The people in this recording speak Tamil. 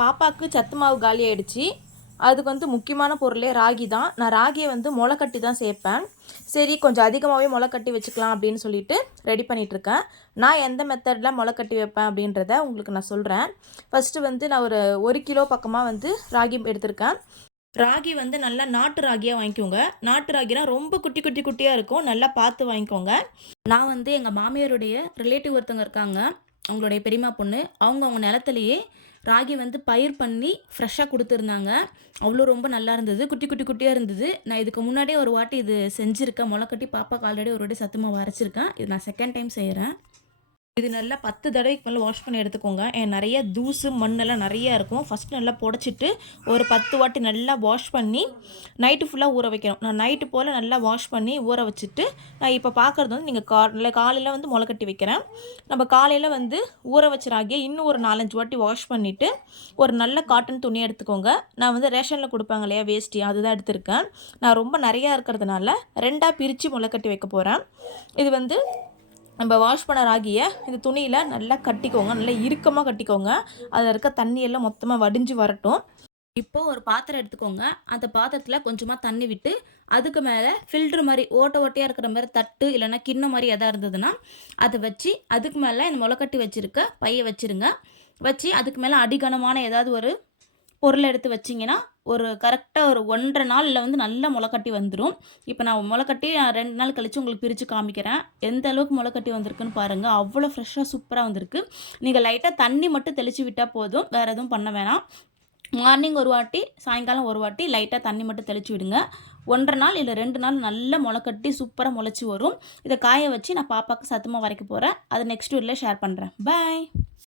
பாப்பாவுக்கு சத்து மாவு காலி ஆகிடுச்சு. அதுக்கு வந்து முக்கியமான பொருளே ராகி தான். நான் ராகியை வந்து முளை கட்டி தான் சேர்ப்பேன். சரி கொஞ்சம் அதிகமாகவே முளை கட்டி வச்சுக்கலாம் அப்படின்னு சொல்லிட்டு ரெடி பண்ணிகிட்ருக்கேன். நான் எந்த மெத்தடில் முளை கட்டி வைப்பேன் அப்படின்றத உங்களுக்கு நான் சொல்கிறேன். ஃபஸ்ட்டு வந்து நான் ஒரு கிலோ பக்கமாக வந்து ராகி எடுத்திருக்கேன். ராகி வந்து நல்லா நாட்டு ராகியாக வாங்கிக்கோங்க. நாட்டு ராகினா ரொம்ப குட்டி குட்டி குட்டியாக இருக்கும். நல்லா பார்த்து வாங்கிக்கோங்க. நான் வந்து எங்கள் மாமியாருடைய ரிலேட்டிவ் ஒருத்தவங்க இருக்காங்க, அவங்களுடைய பெரியம்மா பொண்ணு. அவங்க நிலத்துலையே ராகி வந்து பயிர் பண்ணி ஃப்ரெஷ்ஷாக கொடுத்துருந்தாங்க. அவ்வளோ ரொம்ப நல்லா இருந்தது. குட்டி குட்டி குட்டியாக இருந்தது. நான் இதுக்கு முன்னாடியே ஒரு வாட்டி இது செஞ்சுருக்கேன். முளைக்கட்டி பாப்பாவுக்கு ஆல்ரெடி ஒரு வாட்டி சத்து மாவு அரைச்சிருக்கேன். இது நான் செகண்ட் டைம் செய்கிறேன். இது நல்லா 10 தடவைக்கு மேலே வாஷ் பண்ணி எடுத்துக்கோங்க. நிறைய தூசு மண்ணெல்லாம் நிறையா இருக்கும். ஃபஸ்ட்டு நல்லா புடச்சிட்டு ஒரு 10 வாட்டி நல்லா வாஷ் பண்ணி நைட்டு ஃபுல்லாக ஊற வைக்கணும். நான் நைட்டு போல் நல்லா வாஷ் பண்ணி ஊற வச்சுட்டு நான் இப்போ பார்க்குறது வந்து நீங்கள் காலையில் வந்து முளைக்கட்டி வைக்கிறேன். நம்ம காலையில் வந்து ஊற வச்ச ராகியை இன்னும் ஒரு 4-5 வாட்டி வாஷ் பண்ணிவிட்டு ஒரு நல்ல காட்டன் துணியை எடுத்துக்கோங்க. நான் வந்து ரேஷனில் கொடுப்பாங்க இல்லையா வேஷ்டி, அதுதான் எடுத்திருக்கேன். நான் ரொம்ப நிறையா இருக்கிறதுனால 2ஆக பிரித்து முளைக்கட்டி வைக்க போகிறேன். இது வந்து நம்ம வாஷ் பண்ண ராகியை இந்த துணியில் நல்லா கட்டிக்கோங்க. நல்லா இறுக்கமாக கட்டிக்கோங்க. அதில் இருக்க தண்ணியெல்லாம் மொத்தமாக வடிஞ்சு வரட்டும். இப்போது ஒரு பாத்திரம் எடுத்துக்கோங்க. அந்த பாத்திரத்தில் கொஞ்சமாக தண்ணி விட்டு அதுக்கு மேலே ஃபில்ட்ரு மாதிரி ஓட்டையாக இருக்கிற மாதிரி தட்டு இல்லைன்னா கிண்ணம் மாதிரி எதாக இருந்ததுன்னா அதை வச்சு அதுக்கு மேலே இந்த முளைக்கட்டி வச்சுருக்க பையை வச்சுருங்க. வச்சு அதுக்கு மேலே அடிகனமான ஏதாவது ஒரு பொருளை எடுத்து வச்சிங்கன்னா ஒரு கரெக்டாக ஒரு 1.5 நாளில் வந்து நல்லா முளைக்கட்டி வந்துடும். இப்போ நான் முளைக்கட்டி 2 நாள் கழித்து உங்களுக்கு பிரித்து காமிக்கிறேன். எந்த அளவுக்கு முளைக்கட்டி வந்திருக்குன்னு பாருங்கள். அவ்வளோ ஃப்ரெஷ்ஷாக சூப்பராக வந்திருக்கு. நீங்கள் லைட்டாக தண்ணி மட்டும் தெளித்து விட்டால் போதும், வேறு எதுவும் பண்ண வேணாம். மார்னிங் ஒரு வாட்டி, சாயங்காலம் ஒரு வாட்டி லைட்டாக தண்ணி மட்டும் தெளித்து விடுங்க. 1.5 நாள் இல்லை 2 நாள் நல்லா முளைக்கட்டி சூப்பராக முளைச்சி வரும். இதை காய வச்சு நான் பாப்பாவுக்கு சத்துமா வரைக்க போகிறேன். அதை நெக்ஸ்ட் வீடியோவில் ஷேர் பண்ணுறேன். பாய்.